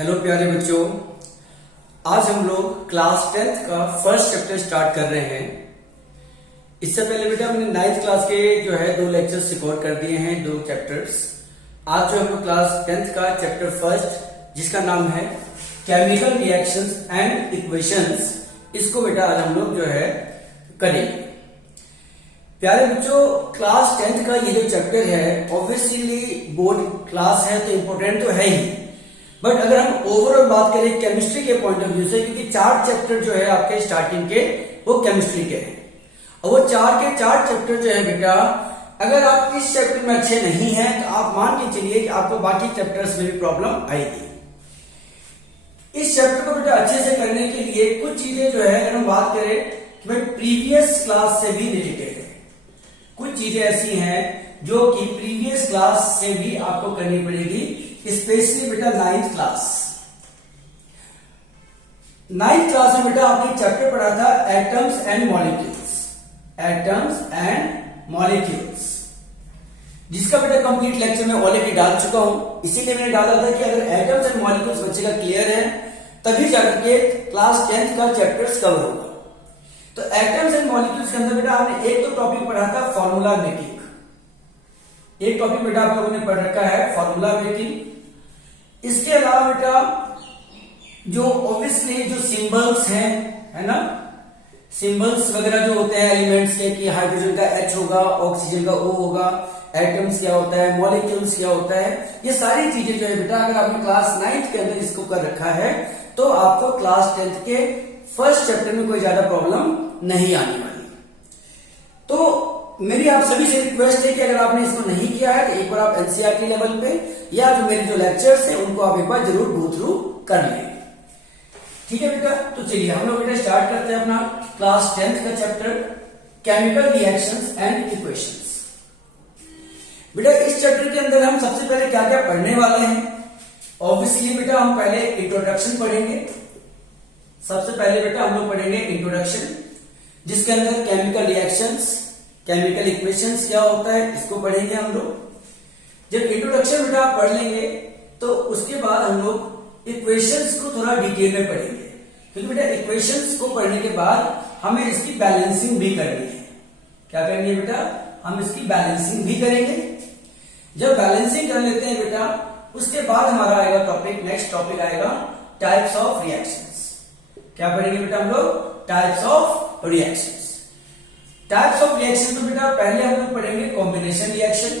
Hello प्यारे बच्चों, आज हम लोग क्लास 10th का फर्स्ट चैप्टर स्टार्ट कर रहे हैं। इससे पहले बेटा मैंने 9th क्लास के जो है 2 लेक्चर्स रिकॉर्ड कर दिए हैं, 2 चैप्टर्स। आज जो हम लोग क्लास 10th का चैप्टर फर्स्ट जिसका नाम है केमिकल रिएक्शंस एंड इक्वेशंस, इसको बेटा आज हम लोग जो है करेंगे। प्यारे बच्चों, क्लास 10th का ये जो चैप्टर है ऑब्वियसली बोर्ड क्लास है तो इम्पोर्टेंट तो है ही, बट अगर हम ओवरऑल बात करें केमिस्ट्री के पॉइंट ऑफ व्यू से, क्योंकि 4 चैप्टर जो है आपके स्टार्टिंग के वो केमिस्ट्री के हैं, और वो 4 के 4 चैप्टर जो है बेटा अगर आप इस चैप्टर में अच्छे नहीं हैं तो आप मान के चलिए कि आपको बाकी चैप्टर्स में भी प्रॉब्लम आएगी। इस चैप्टर को बेटा अच्छे से करने के लिए कुछ चीजें जो है अगर हम बात करें कि भाई प्रीवियस क्लास से भी रिलेटेड है, कुछ चीजें ऐसी हैं जो कि प्रीवियस क्लास से भी आपको करनी पड़ेगी, स्पेशली बेटा 9th क्लास। 9th क्लास में बेटा आपने चैप्टर पढ़ा था atoms and molecules, atoms and molecules, जिसका बेटा कंप्लीट लेक्चर मैं ऑलरेडी डाल चुका हूं। इसीलिए मैंने डाला था कि अगर एटम्स एंड मॉलिक्यूल्स बच्चे का क्लियर है तभी जाकर के क्लास 10th का चैप्टर्स कवर होगा। तो एटम्स एंड मॉलिक्यूल्स के अंदर बेटा आपने एक तो टॉपिक पढ़ा था फॉर्मूला मेकिंग, एक टॉपिक बेटा आप लोगों ने पढ़ रखा है फॉर्मूला मेकिंग। इसके अलावा बेटा जो ऑब्वियसली जो सिंबल्स हैं, है ना, सिंबल्स वगैरह जो होते हैं एलिमेंट्स के, कि हाइड्रोजन का H होगा, ऑक्सीजन का O होगा, एटम्स क्या होता है, मॉलिक्यूल्स क्या होता है, ये सारी चीजें जो है बेटा अगर आपने क्लास 9th के अंदर इसको कर रखा है तो आपको क्लास 10th के फर्स्ट चैप्टर में कोई ज्यादा प्रॉब्लम नहीं आने वाली। तो मेरी आप सभी से रिक्वेस्ट है कि अगर आपने इसको नहीं किया है तो एक बार आप एनसीईआरटी लेवल पे या जो मेरे जो लेक्चर्स हैं उनको आप एक बार जरूर गो थ्रू कर लें। ठीक है बेटा, तो चलिए हम लोग बेटा स्टार्ट करते हैं अपना क्लास 10th का chapter chemical reactions and equations. बेटा इस चैप्टर के अंदर हम सबसे पहले क्या क्या पढ़ने वाले हैं। ऑब्वियसली बेटा हम पहले इंट्रोडक्शन पढ़ेंगे। सबसे पहले बेटा हम लोग पढ़ेंगे इंट्रोडक्शन, जिसके अंदर केमिकल रिएक्शंस, केमिकल इक्वेशंस क्या होता है इसको पढ़ेंगे हम लोग। जब इंट्रोडक्शन बेटा आप पढ़ लेंगे तो उसके बाद हम लोग इक्वेशंस को थोड़ा डिटेल में पढ़ेंगे, क्योंकि बेटा इक्वेशंस को पढ़ने के बाद हमें इसकी बैलेंसिंग भी करनी है। क्या करनी है बेटा, हम इसकी बैलेंसिंग भी करेंगे। जब बैलेंसिंग कर लेते हैं बेटा उसके बाद हमारा आएगा टॉपिक, नेक्स्ट टॉपिक आएगा टाइप्स ऑफ रिएक्शंस। क्या पढ़ेंगे बेटा हम लोग, types of reactions. Types of reaction तो बेटा पहले हम लोग पढ़ेंगे कॉम्बिनेशन रिएक्शन,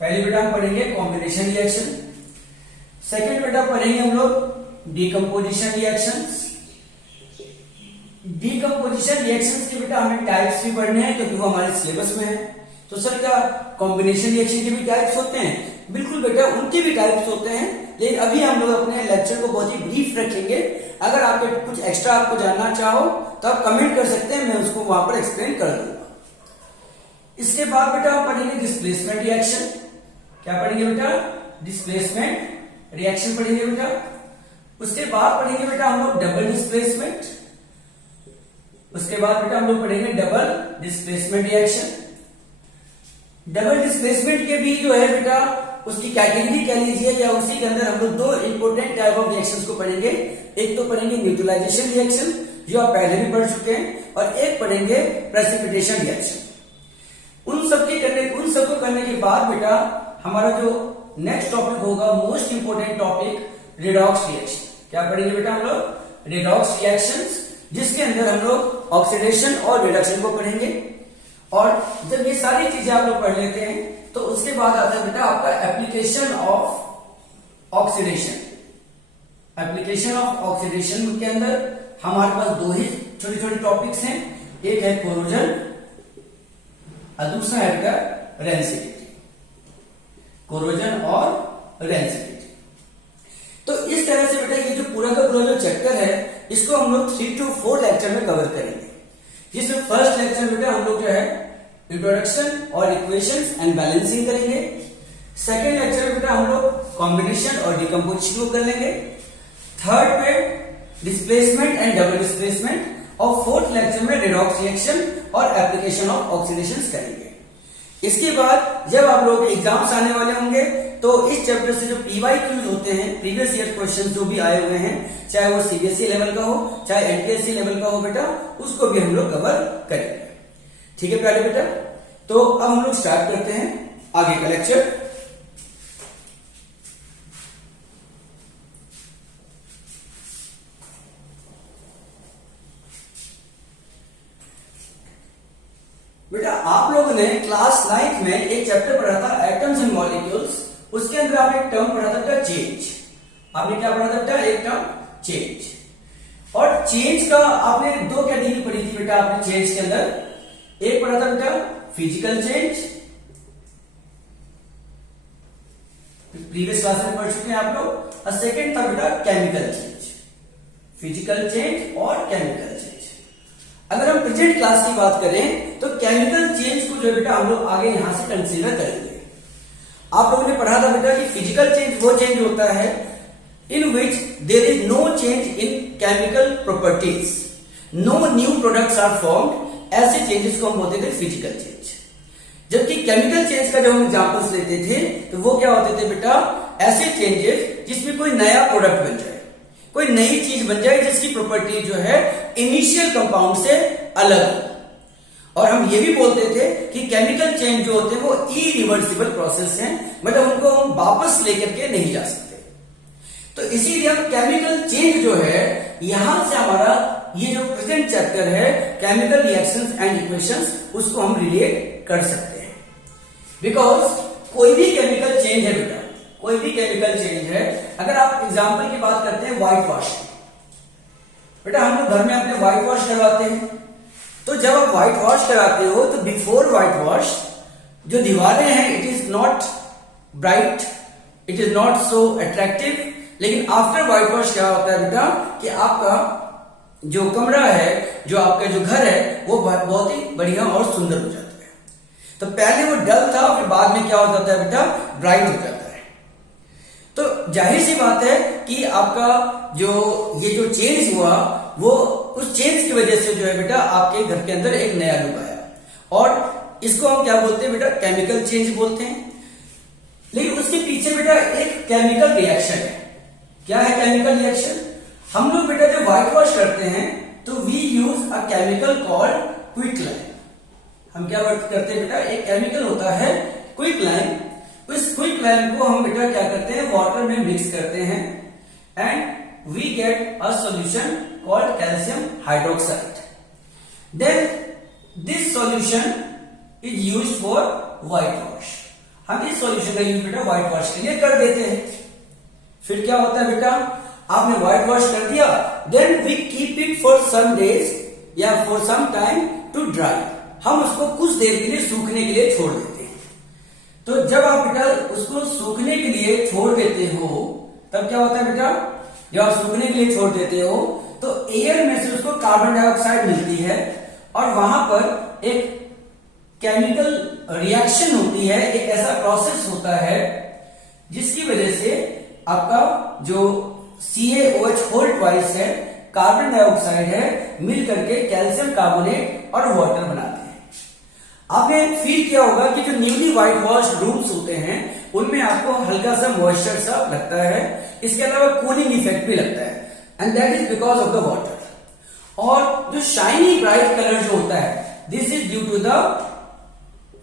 पहले बेटा हम पढ़ेंगे कॉम्बिनेशन रिएक्शन। सेकंड बेटा पढ़ेंगे हम लोग डीकंपोजिशन रिएक्शंस। डीकंपोजिशन रिएक्शंस के बेटा हमें टाइप्स भी पढ़ने हैं क्योंकि वो हमारे सिलेबस में है। तो सर क्या कॉम्बिनेशन रिएक्शन के भी टाइप्स होते हैं? बिल्कुल बेटा उनके भी टाइप्स होते हैं, लेकिन अभी हम लोग अपने लेक्चर को बहुत ही ब्रीफ रखेंगे। अगर आप कुछ एक्स्ट्रा आपको जानना चाहो तो आप कमेंट कर सकते हैं, मैं उसको वहां पर एक्सप्लेन कर दूंगा। इसके बाद बेटा हम पढ़ेंगे डिस्प्लेसमेंट रिएक्शन। क्या पढ़ेंगे बेटा, डिस्प्लेसमेंट रिएक्शन पढ़ेंगे बेटा। उसके बाद पढ़ेंगे बेटा हम लोग डबल डिस्प्लेसमेंट। उसके बाद बेटा हम लोग पढ़ेंगे double displacement reaction. Double displacement के भी जो है बेटा उसकी कैटेगरी कह लीजिए, या उसी के अंदर हम लोग 2 इंपोर्टेंट टाइप ऑफ रिएक्शंस को पढ़ेंगे। एक तो पढ़ेंगे न्यूट्रलाइजेशन रिएक्शन जो आप पहले भी पढ़ चुके हैं, और एक पढ़ेंगे प्रेसिपिटेशन रिएक्शन। उन सबको करने के बाद बेटा हमारा जो नेक्स्ट टॉपिक होगा, most important topic, redox reaction. क्या पढ़ेंगे बेटा हम लोग, रिडॉक्स रिएक्शंस, जिसके अंदर हम लोग ऑक्सीडेशन और रिडक्शन को पढ़ेंगे। और जब ये सारी चीजें आप लोग पढ़ लेते हैं तो उसके बाद आता है बेटा आपका application of oxidation. Application of oxidation के अंदर हमारे पास 2 ही छोटे छोटे टॉपिक्स हैं, एक है कोरोजन और दूसरा है बेटा रेंसिडिटी, कोरोजन और रेंसिडिटी। तो इस तरह से बेटा ये जो पूरा का पूरा जो चैप्टर है इसको हम लोग 3 to 4 लेक्चर में कवर करेंगे, जिसमें फर्स्ट लेक्चर बेटा हम लोग जो है इंट्रोडक्शन और इक्वेशंस एंड बैलेंसिंग करेंगे। सेकेंड लेक्चर में बेटा हम लोग कॉम्बिनेशन और डिकम्पोजिशन को कर लेंगे। थर्ड पे डिस्प्लेसमेंट एंड डबल डिस्प्लेसमेंट, और फोर्थ लेक्चर में रिडॉक्स रिएक्शन और एप्लीकेशन ऑफ ऑक्सीडेशन करेंगे। इसके बाद जब आप लोग एग्जाम्स आने वाले होंगे तो इस चैप्टर से जो पीवाईक्यूज होते हैं, प्रीवियस ईयर क्वेश्चन जो भी आए हुए हैं, चाहे वो सीबीएसई लेवल का हो चाहे एनटीएससी लेवल का हो बेटा, उसको भी हम लोग कवर करेंगे। ठीक है प्यारे बेटा, तो अब हम लोग स्टार्ट करते हैं आगे का लेक्चर। बेटा आप लोगों ने क्लास 9th में एक चैप्टर पढ़ा था एटम्स एंड मॉलिक्यूल्स, उसके अंदर आपने एक टर्म पढ़ा था बेटा चेंज। आपने क्या पढ़ा था बेटा? एक टर्म चेंज। और चेंज का आपने दो कैटेगरी पढ़ी थी बेटा आपने चेंज के अंदर, एक पढ़ा था बेटा फिजिकल चेंज, प्रीवियस क्लास में पढ़ चुके हैं आप लोग, और सेकेंड था बेटा केमिकल चेंज, फिजिकल चेंज और केमिकल चेंज। अगर हम प्रेजेंट क्लास की बात करें तो केमिकल चेंज को जो बेटा हम लोग आगे यहां से कंसीडर करेंगे। आप लोगों ने पढ़ा था बेटा कि फिजिकल चेंज वो चेंज होता है in which there is no change in chemical properties, no new products are formed, ऐसे चेंजेस को हम बोलते थे फिजिकल चेंज। जबकि केमिकल चेंज का जब हम एग्जांपल्स लेते थे तो वो क्या होते थे बेटा? ऐसे चेंजेस जिसमें कोई नया प्रोडक्ट बन जाए, कोई नई चीज बन जाए जिसकी प्रॉपर्टी जो है इनिशियल कंपाउंड से अलग हो। और हम ये भी बोलते थे कि केमिकल चेंज जो होते हैं वो इरिवर्सिबल प्रोसेस हैं, मतलब उनको हम वापस लेकर के नहीं जा सकते। तो इसीलिए हम केमिकल चेंज जो है यहां से हमारा ये जो प्रेजेंट चैप्टर है केमिकल रिएक्शंस एंड इक्वेशंस, उसको हम रिलेट कर सकते हैं। बिकॉज कोई भी केमिकल चेंज है बेटा, कोई भी केमिकल चेंज है, अगर आप एग्जांपल की बात करते हैं व्हाइट वॉश, बेटा हम लोग घर में अपने व्हाइट वॉश करवाते हैं, तो जब आप व्हाइट वॉश कराते हो तो बिफोर व्हाइट वॉश जो दीवारें हैं it is not bright, it is not so attractive, लेकिन आफ्टर व्हाइट वॉश क्या होता है बेटा कि आपका जो कमरा है, जो आपका जो घर है, वो बहुत ही बढ़िया और सुंदर हो जाता है। तो पहले वो डल था, फिर बाद में क्या हो जाता है बेटा? ब्राइट हो जाता है। तो जाहिर सी बात है कि आपका जो ये जो चेंज हुआ वो उस चेंज की वजह से जो है बेटा आपके घर के अंदर एक नया लुक आया, और इसको हम क्या बोलते हैं बेटा? केमिकल चेंज बोलते हैं। लेकिन उसके पीछे बेटा एक केमिकल रिएक्शन है। क्या है केमिकल रिएक्शन? हम लोग बेटा जब व्हाइट वॉश करते हैं तो we use a chemical called quicklime. हम क्या करते हैं बेटा? एक केमिकल होता है क्विकलाइन, उस क्विकलाइन को हम बेटा क्या करते हैं? वाटर में मिक्स करते हैं and we get a solution called calcium hydroxide. Then this solution is used for white wash. हम इस सॉल्यूशन का यूज बेटा व्हाइट वॉश के लिए कर देते हैं। फिर क्या होता है बेटा? आपने व्हाइट वॉश कर दिया, then we keep it for some days या for some time to dry. हम उसको कुछ देर के लिए सूखने के लिए छोड़ देते हैं। तो जब आप बेटा उसको सूखने के लिए छोड़ देते हो तब क्या होता है बेटा? जब आप सूखने के लिए छोड़ देते हो तो एयर में से उसको कार्बन डाइऑक्साइड मिलती है, और वहां पर एक केमिकल रिएक्शन होती है, एक ऐसा प्रोसेस होता है जिसकी वजह से आपका जो CaOH होल ट्वाइस है, कार्बन डाइऑक्साइड है, मिल करके कैल्शियम कार्बोनेट और वाटर बनाते हैं। आपने फील किया होगा कि जो न्यूली व्हाइट वॉश रूम्स होते हैं उनमें आपको हल्का सा मॉइस्चर सा लगता है, इसके अलावा कूलिंग इफेक्ट भी लगता है, and that is because of the water. और जो शाइनी ब्राइट कलर जो होता है, this is due to the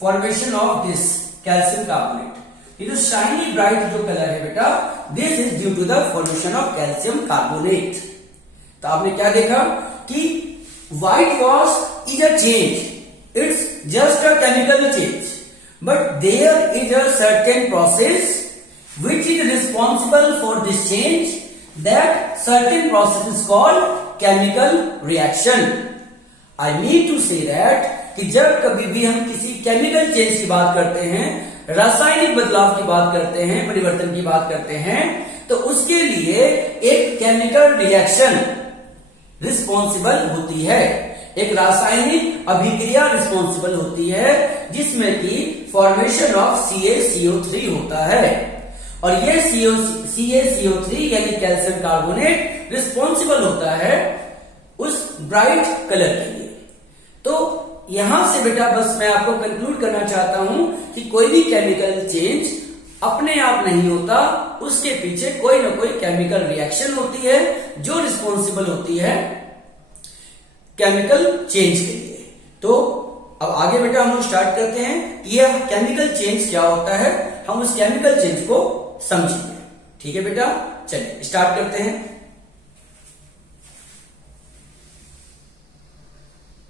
formation of this calcium carbonate. ये जो शाइनी ब्राइट जो कलर है बेटा, this is due to the formation of calcium carbonate. तो आपने क्या देखा कि white wash is a change, it's just a chemical change, but there is a certain process which is responsible for this change. That certain process is called chemical reaction. I mean to say that कि जब कभी भी हम किसी chemical change की बात करते हैं, रासायनिक बदलाव की बात करते हैं, परिवर्तन की बात करते हैं, तो उसके लिए एक केमिकल रिएक्शन रिस्पॉन्सिबल होती है, एक रासायनिक अभिक्रिया रिस्पॉन्सिबल होती है, जिसमें कि फॉर्मेशन ऑफ CaCO3 होता है। और ये CaCO3 यानी कैल्शियम कार्बोनेट रिस्पॉन्सिबल होता है उस ब्राइट कलर के लिए। तो यहां से बेटा बस मैं आपको कंक्लूड करना चाहता हूं कि कोई भी केमिकल चेंज अपने आप नहीं होता, उसके पीछे कोई ना कोई केमिकल रिएक्शन होती है जो रिस्पॉन्सिबल होती है केमिकल चेंज के लिए। तो अब आगे बेटा हम स्टार्ट करते हैं कि यह केमिकल चेंज क्या होता है, हम उस केमिकल चेंज को समझेंगे। ठीक है बेटा, चलिए स्टार्ट करते हैं।